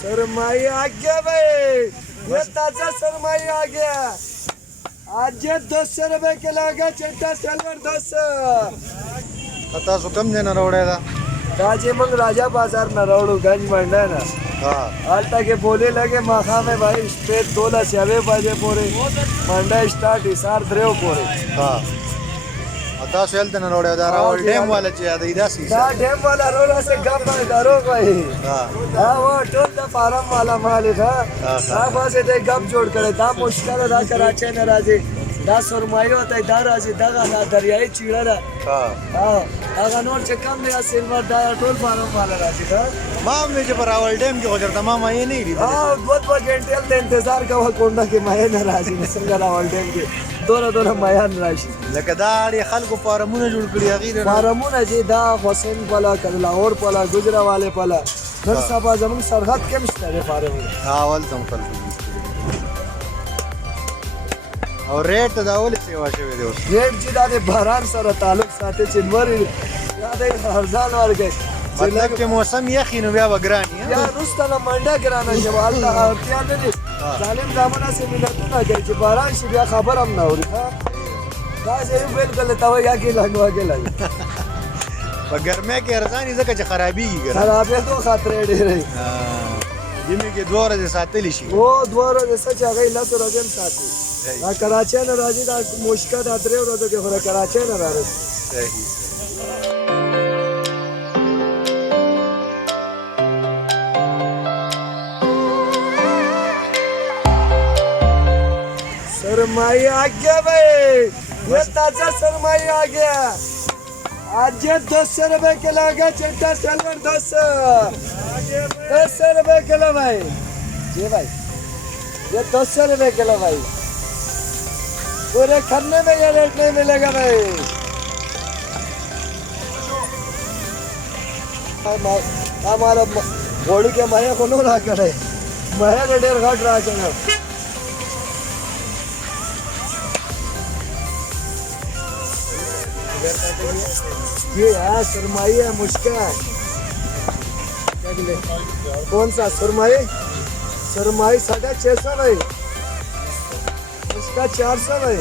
सरमाई आ गया भाई, ये ताजा सरमाई आ गया। आज ये 200 रुपए किलो आ गया चिट्टा सिल्वर 200। आता सुकम देना रोड्याचा राजे मग राजा बाजार नरवड़ू गंज मंडा ना हा आता के बोले लगे माखा में भाई स्टेट 2 7 बजे पोरे मंडा स्टार्ट हिसार द्रेव पोरे हा आता ಹೇಳ್ತಾನೆ ನೋಡಿ ಅದರ ಅವಳ ಡ್ಯಾಮ್ ವಾಲಚಿ ಅದು ಇದಾಸಿ ना डैम वाला रोड से गप में करो भाई। हा हाँ वो टोल द फार्म वाला मालिक है। हाँ। हाँ बस ये गप जोड़ करे ता मुश्किल दा कराचे न राजी दा सुरमाई होता है दा राजी दगा ना दरियाई चीड़ा दा हा हाँ अगर नोट से कम में सिल्वर दा टोल फार्म वाला राजी था। माम ने जे पर आवल डैम के होजर तमाम ये नहीं री हाँ बहुत घंटे ले इंतजार का वो कोंडा के माये न राजी न संगर आवल डैम के दोरा माया न राजी لکه دا اړ خلکو فارمونه جوړ کړی غیر फार्मونه जी दा حسین پلا کلاور پلا گجرا والے پلا نن سبا زمون سرحد کم شته فارمونه اول تم خلکو او ریټ دا اول سیوا شوی دی اوس ریټ چې دا د باران سره تعلق ساتي چې نور یا د ارزان ورګي مطلب چې موسم یخی نو بیا وګرانی یا روستانه منډه ګرانه جوال ته اړتیا نه دي ظالم زمانہ سے ملتونه کوي چې باران شي بیا خبر هم نه اوري دا چې بالکل ته یا کې لګوا کې لګ په ګرمه کې ارزانی ځکه چې خرابېږي ګر خرابې تو خطر ډېرې جمی کې دوه ورځې ساتلی شي او دوه ورځې سچ هغه لاسو راځم ساتي دا کراچۍ نه راځي دا مشکل دا درې ورځې کې خو کراچۍ نه راځي صحیح सरमाई आ गया भाई, ये ताजा सरमाई आ गया। आज ये 200 रुपए किलो आ गया चिट्टा सिल्वर 200 रुपए किलो भाई जी भाई ये 200 रुपए किलो भाई पूरे खन्ने में ये रेट नहीं मिलेगा भाई। हमारा घोड़ी के माया को नो रहा करे माया के डेर घट रहा करे ये यार सुरमाई है मुश्किल कौन सा सुरमाई 650 भाई, इसका 400 भाई।